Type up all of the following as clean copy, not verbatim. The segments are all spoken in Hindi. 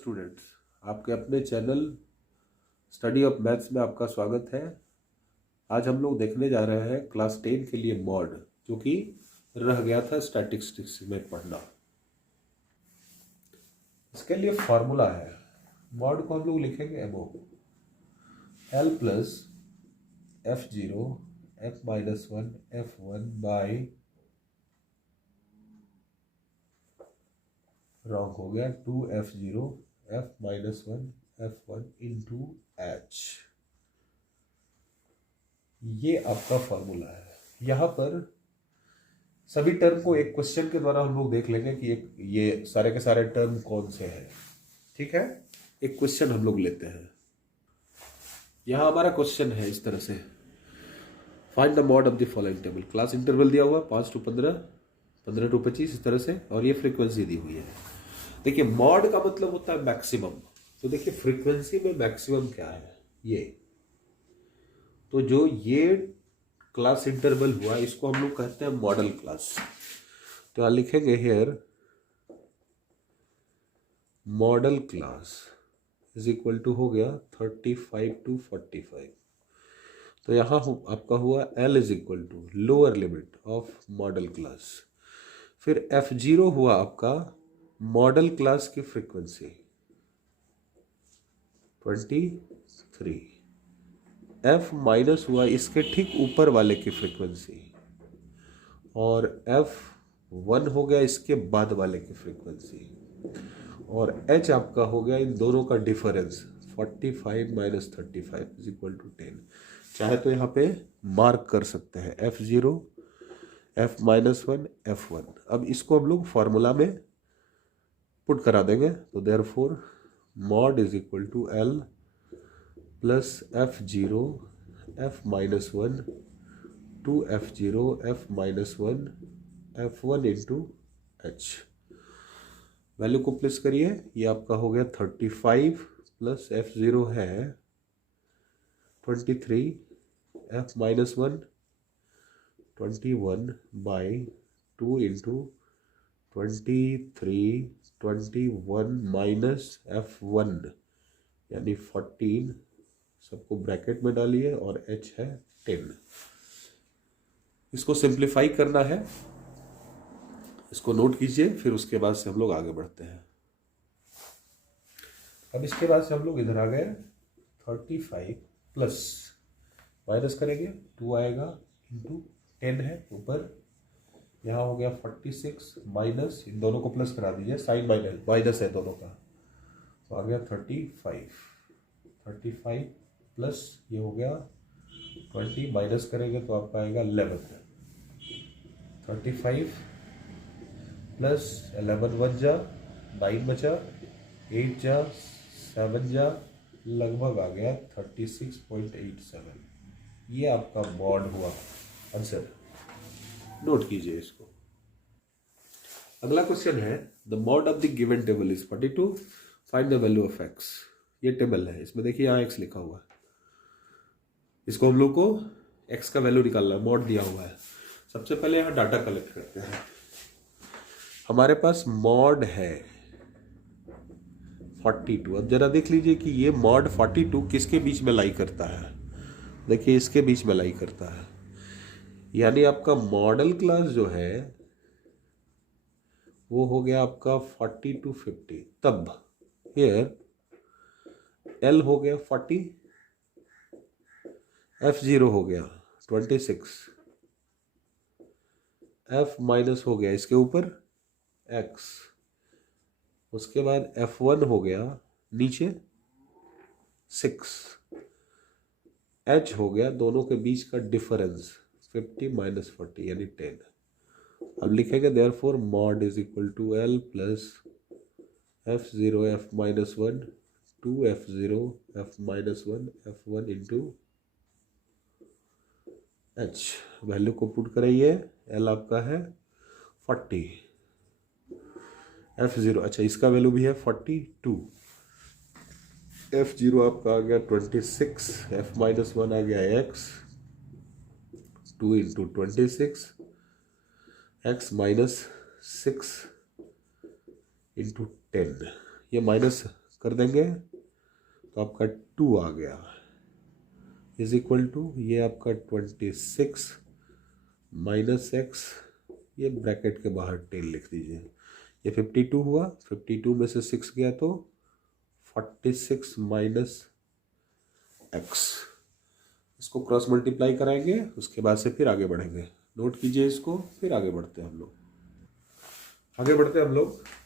स्टूडेंट्स, आपके अपने चैनल स्टडी ऑफ मैथ्स में आपका स्वागत है। आज हम लोग देखने जा रहे हैं क्लास 10 के लिए मॉड, जो कि रह गया था स्टैटिस्टिक्स में पढ़ना। इसके लिए फॉर्मूला है, मॉड को हम लोग लिखेंगे M O L plus F zero F minus one F one by, wrong हो गया, 2f0 F minus one F one into H. ये आपका फॉर्मूला है। यहाँ पर सभी टर्म को एक क्वेश्चन के द्वारा हम लोग देख लेंगे कि ये सारे के सारे टर्म कौन से हैं। ठीक है, एक क्वेश्चन हम लोग लेते हैं। यहाँ हमारा क्वेश्चन है इस तरह से, find the mod of the following table. Class interval दिया हुआ 5 to 15, 15 to 25 इस तरह से, और ये फ्रीक्वेंसी दी हुई है। देखिए मॉड का मतलब होता है मैक्सिमम, तो देखिए फ्रीक्वेंसी में मैक्सिमम क्या है, ये तो जो ये क्लास इंटरवल हुआ इसको हम लोग कहते हैं मॉडल क्लास। तो यहाँ लिखेंगे here modal class is equal to हो गया 35 to 45। तो यहाँ आपका हुआ L is equal to lower limit of modal class, फिर F0 हुआ आपका मॉडल क्लास की फ्रीक्वेंसी 23, F माइनस हुआ इसके ठीक ऊपर वाले की फ्रीक्वेंसी, और F1 हो गया इसके बाद वाले की फ्रीक्वेंसी, और H आपका हो गया इन दोनों का difference 45 minus 35 is equal to 10। चाहे तो यहाँ पे मार्क कर सकते हैं F0 F minus one F1। अब इसको हम लोग फॉर्मूला में पुट करा देंगे, तो therefore mode is equal to L plus F0 F minus one 2F0 F minus one F1 into H। Value को प्लेस करिए, ये आपका हो गया 35 प्लस F0 है 23 F minus one 21 by 2 into 23 21 minus F1 यानी 14, सबको ब्रैकेट में डालिए, और H है 10। इसको सिंप्लीफाई करना है, इसको नोट कीजिए, फिर उसके बाद से हम लोग आगे बढ़ते हैं। अब इसके बाद से हम लोग इधर आ गए, 35 प्लस माइनस करेंगे 2 आएगा इंटू 10 है ऊपर, यहाँ हो गया 46 माइनस, इन दोनों को प्लस करा दीजिए, साइन माइनस माइनस है दोनों का, तो आ गया 35 प्लस ये हो गया 20 माइनस करेंगे तो आपका आएगा 11। 35 प्लस 11 1 जा 9 बचा, 8 जा 7 जा, लगभग आ गया 36.87। ये आपका मॉड हुआ आंसर, नोट कीजिए इसको। अगला क्वेश्चन है, the mod of the given table is 42, find the value of x। ये टेबल है, इसमें देखिए यहाँ x लिखा हुआ है, इसको हम लोग को x का वैल्यू निकालना है, मॉड दिया हुआ है। सबसे पहले यहाँ डाटा कलेक्ट करते हैं। हमारे पास मॉड है 42। अब जरा देख लीजिए कि ये मॉड 42 किसके बीच में लाई करता है। देखिए इसके बीच में लाई करता है, यानी आपका मॉडल क्लास जो है वो हो गया आपका 40 to 50। तब हियर L हो गया 40, F0 हो गया 26, F माइनस हो गया इसके ऊपर X, उसके बाद F1 हो गया नीचे 6, H हो गया दोनों के बीच का डिफरेंस 50 माइनस 40 यानी 10। अब लिखेंगे therefore mode is equal to L plus F0 F minus one 2F0 F minus one F1 into H। Value को पुट कराइए, L आपका है 40, F0 अच्छा इसका वैल्यू भी है 42, F0 आपका आ गया 26, F माइनस वन आ गया X 2 into 26, X minus 6 into 10। ये माइनस कर देंगे तो आपका 2 आ गया, इज इक्वल टू ये आपका 26 माइनस एक्स, ये ब्रैकेट के बाहर 10 लिख दीजिए, ये 52 हुआ, 52 में से 6 गया तो 46 माइनस एक्स। इसको क्रॉस मल्टीप्लाई कराएंगे, उसके बाद से फिर आगे बढ़ेंगे। नोट कीजिए इसको, फिर आगे बढ़ते हैं हम लोग।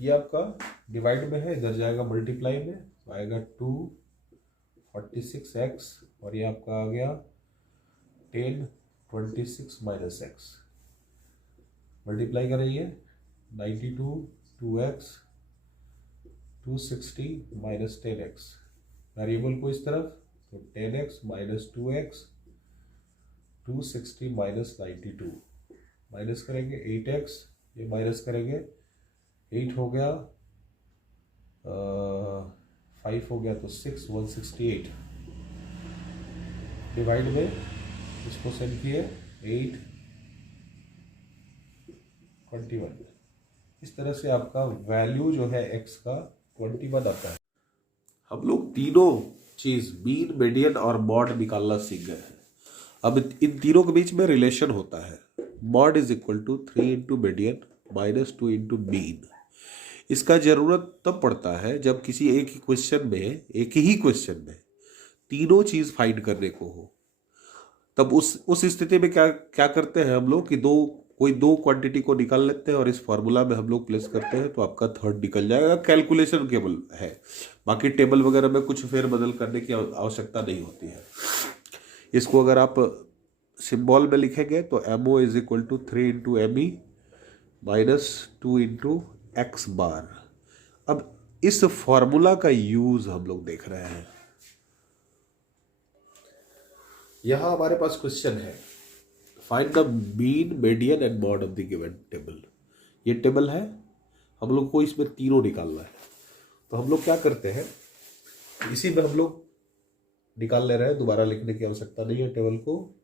ये आपका डिवाइड में है, इधर जाएगा मल्टीप्लाई में, तो आएगा 2 46x और ये आपका आ गया 10 26 माइनस एक्स। मल्टीप्लाई करेंगे 92 2x 260 माइनस 10x, वेरिएबल को इस तरफ तो 10x minus 2x 260 minus 92, minus करेंगे 8x, ये माइनस करेंगे 8 हो गया 5 हो गया तो 6 168, डिवाइड में इसको सेंड किए 8 21। इस तरह से आपका वैल्यू जो है x का 21 आता है। हम लोग तीनों चीज मीन मीडियन और मॉड निकालना सीख गए हैं। अब इन तीनों के बीच में रिलेशन होता है, mode is equal to 3 into median minus 2 into mean. इसका जरूरत तब पड़ता है जब किसी एक ही क्वेश्चन में तीनों चीज फाइंड करने को हो। तब उस स्थिति में क्या करते हैं हम लोग कि कोई दो क्वांटिटी को निकाल लेते हैं और इस फॉर्मूला में हम लोग प्लेस करते हैं, तो आपका थर्ड निकल जाएगा। कैलकुलेशन केवल है, बाकी टेबल वगैरह में कुछ फेरबदल करने की आवश्यकता नहीं होती है। इसको अगर आप सिंबल में लिखेंगे तो MO is equal to 3 into ME minus 2 into X bar. अब इस फॉर्मूला का यूज हम लोग देख रहे हैं। यहां हमारे पास क्वेश्चन है, find the mean median and mod of the given table. ये टेबल है, हम लोग को इसमें तीनों निकालना है। तो हम लोग क्या करते हैं, इसी में हम लोग निकाल ले रहे हैं, दोबारा लिखने की आवश्यकता नहीं है टेबल को।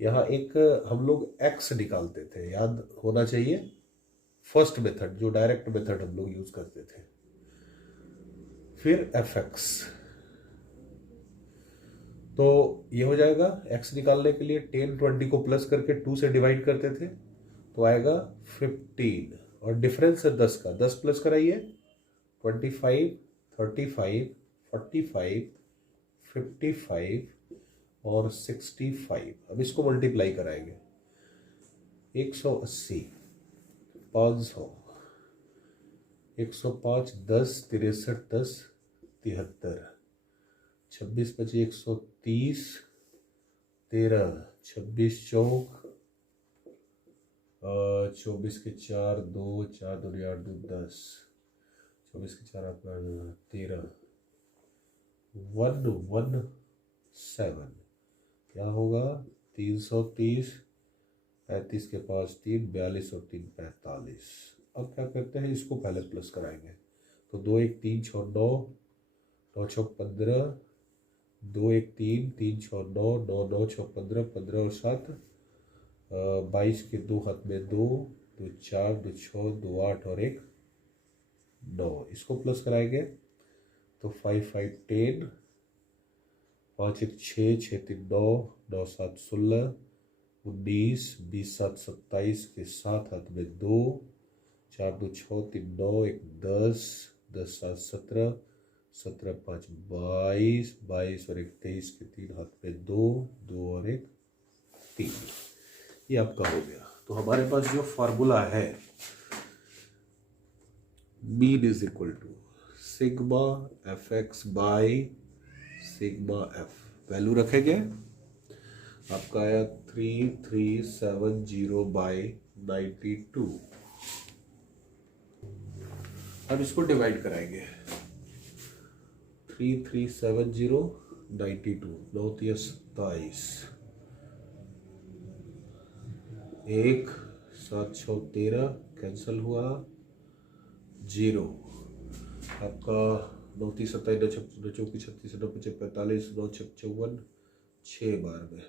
यहां एक हम लोग x निकालते थे, याद होना चाहिए, फर्स्ट मेथड जो डायरेक्ट मेथड हम लोग यूज करते थे। फिर fx, तो ये हो जाएगा x निकालने के लिए 10 20 को प्लस करके 2 से डिवाइड करते थे तो आएगा 15, और डिफरेंस है 10 का, 10 प्लस कराइए 25 35 45 55 और 65। अब इसको मल्टीप्लाई कराएंगे 180 500 105 10 63 10 73 26 25 130 13 26 चौक 24 के 4 2 4 2 8 2 10 24 के 4 आपका 13 117 क्या होगा 330 35 के 5 3 42 और 3 45। अब क्या करते हैं, इसको पहले प्लस कराएंगे तो 2 1 3 6 9 9 6 15 2 1 3 3 6 9 9 9 6 15 15 और 7 22 के 2 हाथ में 2 2 4 2 6 2 8 और 1 9। इसको प्लस कराएंगे तो 5 5 10 5 1 6 6 3 9 9 7 16 19 20 7 27 के 7 हाथ में 2 4 2 6 3 9 1 10 10 7 17 17 5 22 22 और 1 23 के 3 हाथ में 2 2 और 1 3। ये आपका हो गया। तो हमारे पास जो फॉर्मूला है mean is equal to sigma fx by sigma f, value रखेंगे आपका आया 3370 बाई 92। अब इसको डिवाइड कराएंगे 3370 92 9 27 1 7 6 13 कैंसिल हुआ 0। आपका 9 30 27 9 34 36 9 25 45 9 6 54 6 बार में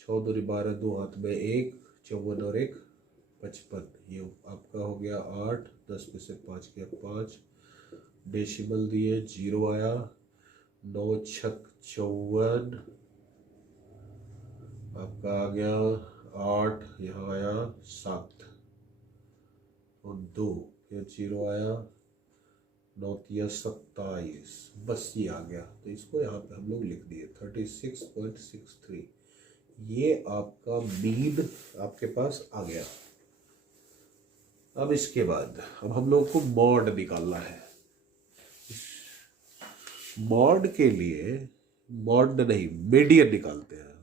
6 2 12 2 हाथ में 1 54 और 1 55। ये आपका हो गया 8 10 में से 5 गया 5 डेसिमल दिए 0 आया, 9 छक 54, आपका आ गया 8, यहाँ आया 7 और 2, फिर 0 आया, 9 तिया 27, बस ये आ गया। तो इसको यहाँ पे हम लोग लिख दिए 36.63। ये आपका मीन आपके पास आ गया। अब इसके बाद अब हम लोग को मॉड निकालना है। मॉड के लिए मॉड नहीं मीडियन निकालते हैं,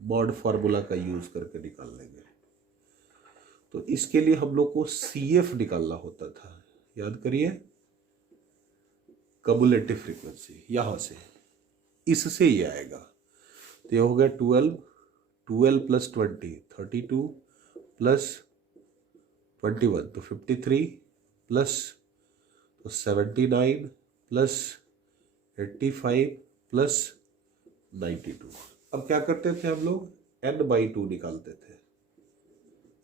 मॉड फार्मूला का यूज करके निकाल लेंगे। तो इसके लिए हम लोग को CF निकालना होता था, याद करिए, कम्युलेटिव फ्रीक्वेंसी, यहां से इससे ये आएगा। तो ये हो गया 12 प्लस 20 32 प्लस 21 तो 53 प्लस तो 79 प्लस 85 प्लस 92। अब क्या करते थे हम लोग, n/2 निकालते थे।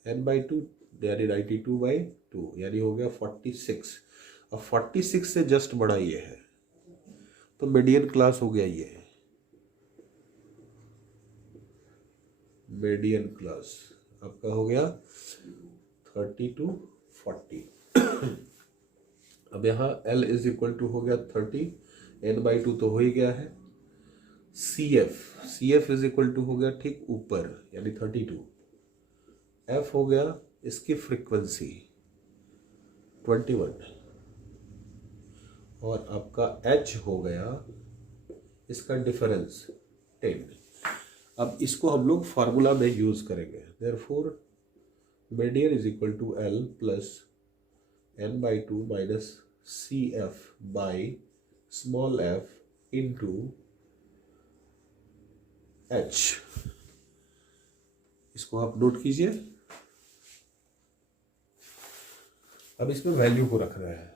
n/2 यानी 92/2 यानी हो गया 46। अब 46 से जस्ट बड़ा ये है, तो मीडियन क्लास हो गया ये, मीडियन क्लास आपका हो गया 30 to 40। अब यहाँ L इज इक्वल टू हो गया 30, n/2 तो हो ही गया है। CF इज इक्वल टू हो गया ठीक ऊपर यानी 32। F हो गया इसकी फ्रीक्वेंसी 21 और आपका H हो गया इसका डिफरेंस 10। अब इसको हम लोग फार्मूला में यूज करेंगे। Therefore median is equal to L plus n/2 minus CF by small f into H। इसको आप नोट कीजिए। अब इसमें वैल्यू को रख रहे हैं।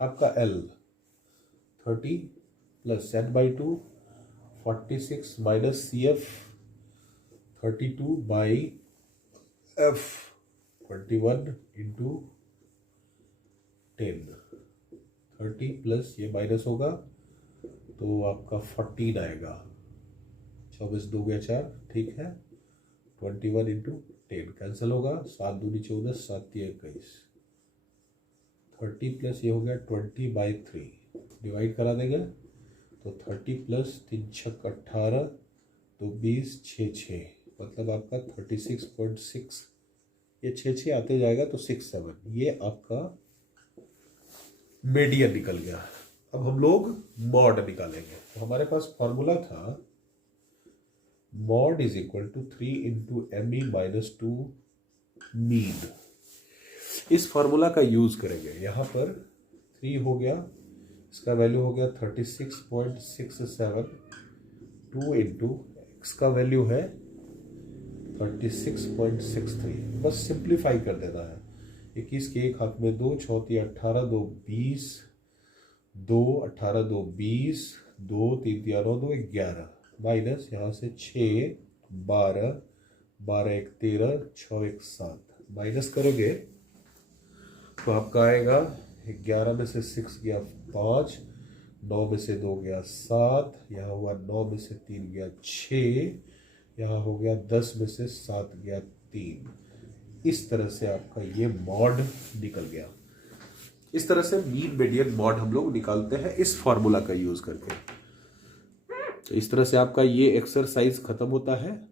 आपका L 30 plus n/2 46 minus CF 32 by F 21 into 10। 30 plus ये माइनस होगा तो आपका 14 आएगा। 24 2 गया 4, ठीक है। 21 इंटू 10 कैंसिल होगा, 7 दूनी 14 7 3 21। 30 प्लस ये हो गया 20/3 डिवाइड करा देंगे तो 30 प्लस 3 छक 18 तो 20 6 6 मतलब आपका 36.6। ये 6 6 आते जाएगा तो 6 7। ये आपका मीडियन निकल गया। अब हम लोग मॉड निकालेंगे। तो हमारे पास फॉर्मूला था mode is equal to 3 into ME minus 2 mean. इस फॉर्मूला का यूज करेंगे। यहाँ पर 3 हो गया, इसका वैल्यू हो गया 36.67। 2 इंटू एक्स का वैल्यू है 36.63। बस सिंप्लीफाई कर देना है। 21 के एक हाथ में 2 चौथी 18 2 20 2 18 2 20 2 3 3 9 2 11 माइनस यहाँ से 6 12 12 1 13 6 1 7 माइनस करोगे तो आपका आएगा 11 में से 6 गया 5, 9 में से 2 गया 7, यहाँ हुआ 9 में से 3 गया 6, यहाँ हो गया 10 में से 7 गया 3। इस तरह से आपका ये मॉड निकल गया। इस तरह से मीन मीडियन मॉड हम लोग निकालते हैं इस फॉर्मूला का यूज करके। तो इस तरह से आपका ये एक्सरसाइज खत्म होता है।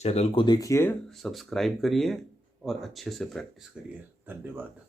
चैनल को देखिए, सब्सक्राइब करिए और अच्छे से प्रैक्टिस करिए। धन्यवाद।